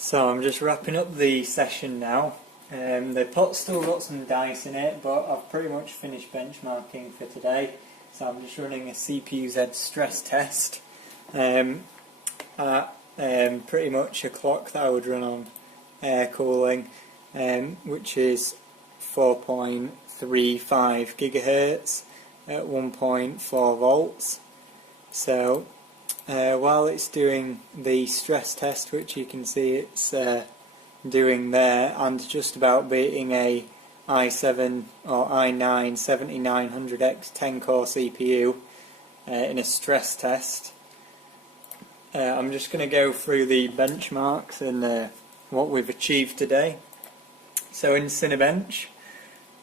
So I'm just wrapping up the session now. The pot's still got some dice in it, but I've pretty much finished benchmarking for today. So I'm just running a CPU-Z stress test at pretty much a clock that I would run on air cooling, which is 4.35 gigahertz at 1.4 volts. So while it's doing the stress test, which you can see it's doing there, and just about beating a i7 or i9 7900X 10-core CPU in a stress test, I'm just going to go through the benchmarks and what we've achieved today. So in Cinebench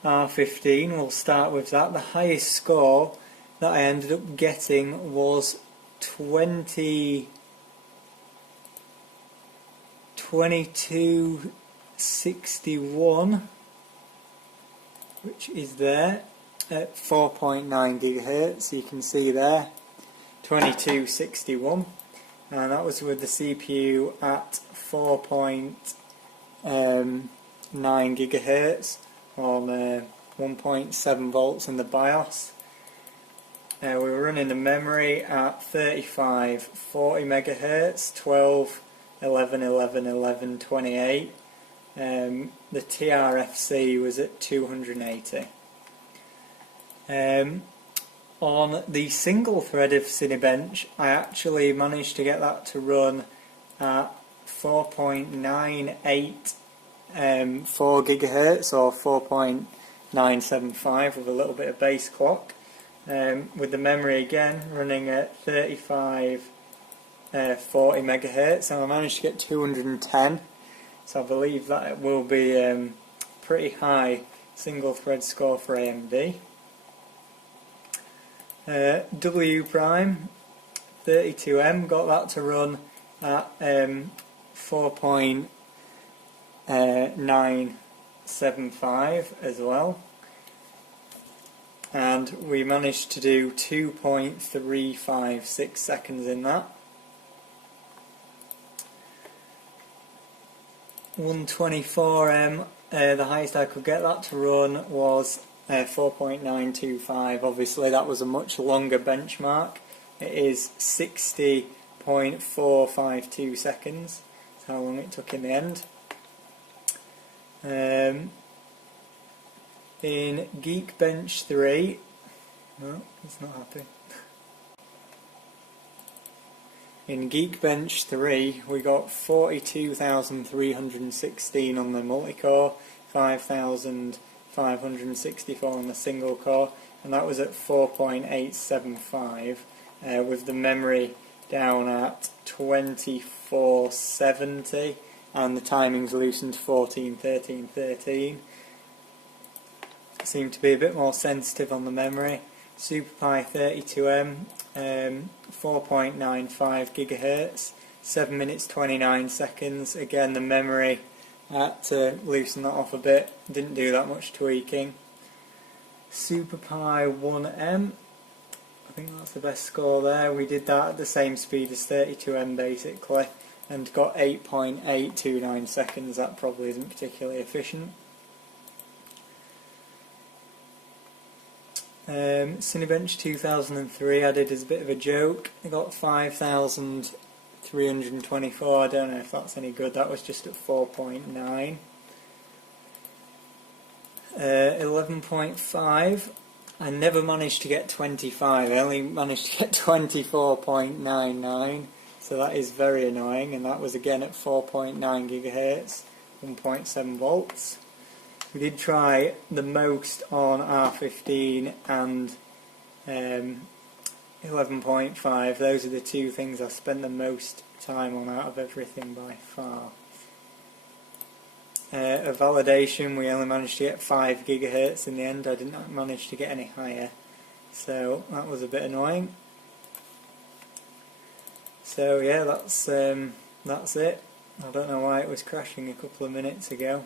R15, we'll start with that. The highest score that I ended up getting was 2261, which is there at 4.9 gigahertz. You can see there 2261, and that was with the CPU at 4.9 gigahertz on 1.7 volts in the BIOS. We were running the memory at 3540 megahertz, 12, 11, 11, 11, 28. The TRFC was at 280. On the single thread of Cinebench, I actually managed to get that to run at 4.98 4 gigahertz or 4.975 with a little bit of base clock. With the memory again running at 3540 megahertz, and I managed to get 210, so I believe that it will be pretty high single thread score for AMD. W prime 32M, got that to run at 4.975 as well, and we managed to do 2.356 seconds in that. 124M, the highest I could get that to run was 4.925. Obviously that was a much longer benchmark. It is 60.452 seconds. That's how long it took in the end. In Geekbench 3, no, it's not happy. In Geekbench 3, we got 42,316 on the multi-core, 5,564 on the single core, and that was at 4.875, with the memory down at 2470, and the timings loosened 14, 13, 13. Seemed to be a bit more sensitive on the memory. SuperPi 32M, 4.95 gigahertz, 7 minutes 29 seconds. Again, the memory, I had to loosen that off a bit, didn't do that much tweaking. SuperPi 1M, I think that's the best score there. We did that at the same speed as 32M basically, and got 8.829 seconds. That probably isn't particularly efficient. Cinebench 2003 I did as a bit of a joke. I got 5,324. I don't know if that's any good. That was just at 4.9. 11.5. I never managed to get 25. I only managed to get 24.99. So that is very annoying. And that was again at 4.9 gigahertz, 1.7 volts. We did try the most on R15 and 11.5. Those are the two things I spent the most time on out of everything by far. A validation, we only managed to get 5 gigahertz in the end. I didn't manage to get any higher, so that was a bit annoying. So yeah, that's it. I don't know why it was crashing a couple of minutes ago.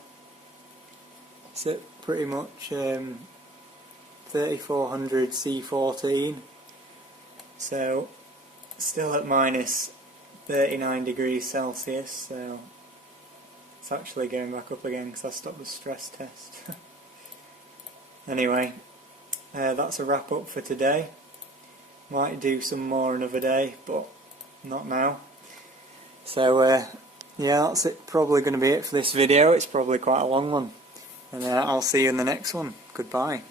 It's at pretty much 3400 C14, so still at minus 39 degrees Celsius, so It's actually going back up again because I stopped the stress test. Anyway, that's a wrap up for today. Might do some more another day, but not now. So yeah, that's it. Probably going to be it for this video. It's probably quite a long one. And I'll see you in the next one. Goodbye.